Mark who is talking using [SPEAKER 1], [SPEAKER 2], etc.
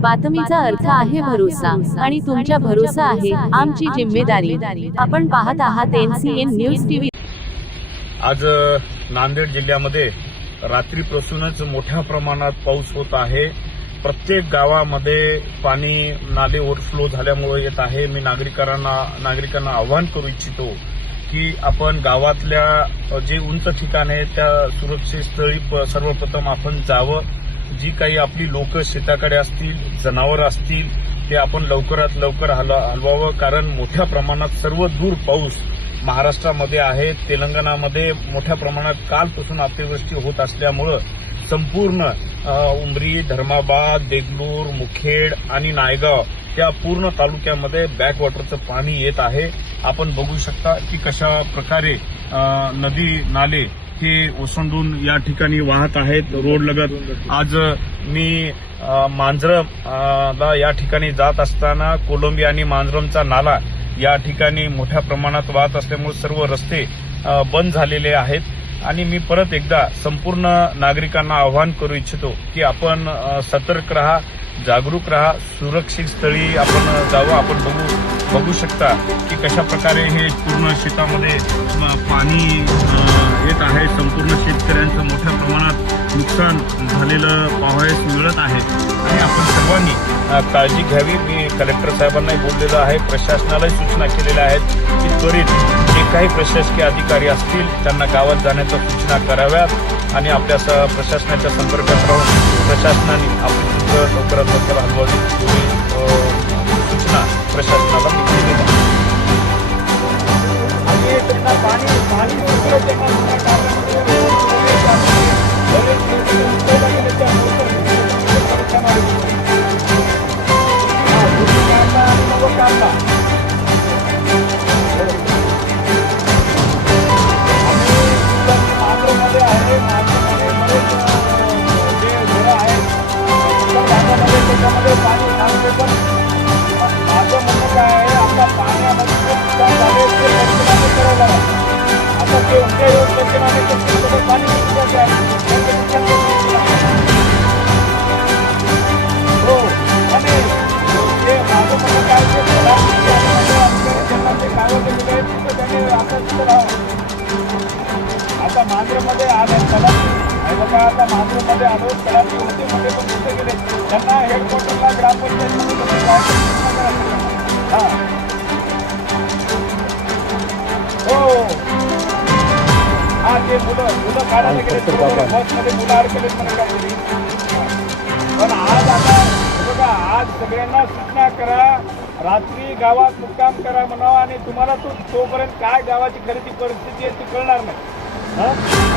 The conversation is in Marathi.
[SPEAKER 1] बातमीचा अर्थ आहे भरोसा आणि तुमच्या भरोसा आहे आमची जिम्मेदारी. आपण पाहत आहात एनसीएन न्यूज टीव्ही
[SPEAKER 2] आज नांदेड जिल्ह्यामध्ये रात्रीपासूनच मोठ्या प्रमाणात पाऊस होत आहे. प्रत्येक गावामध्ये पाणी नाले ओव्हरफ्लो झाल्यामुळे येत आहे. मी नागरिकांना नागरिकांना आवाहन करू इच्छितो की आपण गावातल्या जे उंच ठिकाण आहे त्या सुरक्षित स्थळी सर्वप्रथम आपण जावं. जी काही आपली लोक शेताकडे असतील जनावर असतील ते आपण लवकरात लवकर हलवा हलवावं. कारण मोठ्या प्रमाणात सर्व दूर पाऊस महाराष्ट्रामध्ये आहे. तेलंगणामध्ये मोठ्या प्रमाणात कालपासून अतिवृष्टी होत असल्यामुळं संपूर्ण उमरी धर्माबाद देगलूर मुखेड आणि नायगाव या पूर्ण तालुक्यामध्ये बॅकवॉटरचं पाणी येत आहे. आपण बघू शकता की कशा प्रकारे नदी नाले हे ओसंडून या ठिकाणी वाहत आहेत. रोड लगत आज मी मांजरमला या ठिकाणी जात असताना कोलंबी आणि मांजरमचा नाला या ठिकाणी मोठ्या प्रमाणात वाहत असल्यामुळे सर्व रस्ते बंद झालेले आहेत. आणि मी परत एकदा संपूर्ण नागरिकांना आवाहन करू इच्छितो की आपण सतर्क रहा जागरूक रहा सुरक्षित स्थळी आपण जावं. आपण बघू बघू शकता की कशा प्रकारे हे पूर्ण शेतामध्ये पाणी येत आहे. संपूर्ण शेतकऱ्यांचं मोठ्या प्रमाणात नुकसान झालेलं पाहायस मिळत आहे. आणि आपण सर्वांनी काळजी घ्यावी. मी कलेक्टर साहेबांनाही बोललेलं आहे. प्रशासनालाही सूचना केलेल्या आहेत की त्वरित जे काही प्रशासकीय अधिकारी असतील त्यांना गावात जाण्याच्या सूचना कराव्यात आणि आपल्या स- प्रशासनाच्या संपर्कात राहून प्रशासनाने आपली लवकरात लवकर हलवावी.
[SPEAKER 3] माझं म्हणणं काय आहे आता पाण्यामध्ये आता ते उद्या येऊन पाणी हो आणि ते माझं म्हणणं काय ते ज्यांना ते कागद दिलेले आहेत, आता तिथं आता मांजरमध्ये आले बघा आता मांजरमध्ये आलो तलाठी होते मध्ये पण कुठे गेले. त्यांना हेडक्वार्टरला ग्रामपंचायत हा हो ते मुलं मुलं काढायला गेले बसमध्ये मुलं अडकलेत म्हणे काहीतरी हा. पण आज आता बघा आज सगळ्यांना सूचना करा रात्री गावात मुक्काम करा म्हणावा आणि तुम्हाला तो तोपर्यंत काय गावाची खरेदी परिस्थिती आहे ती कळणार नाही?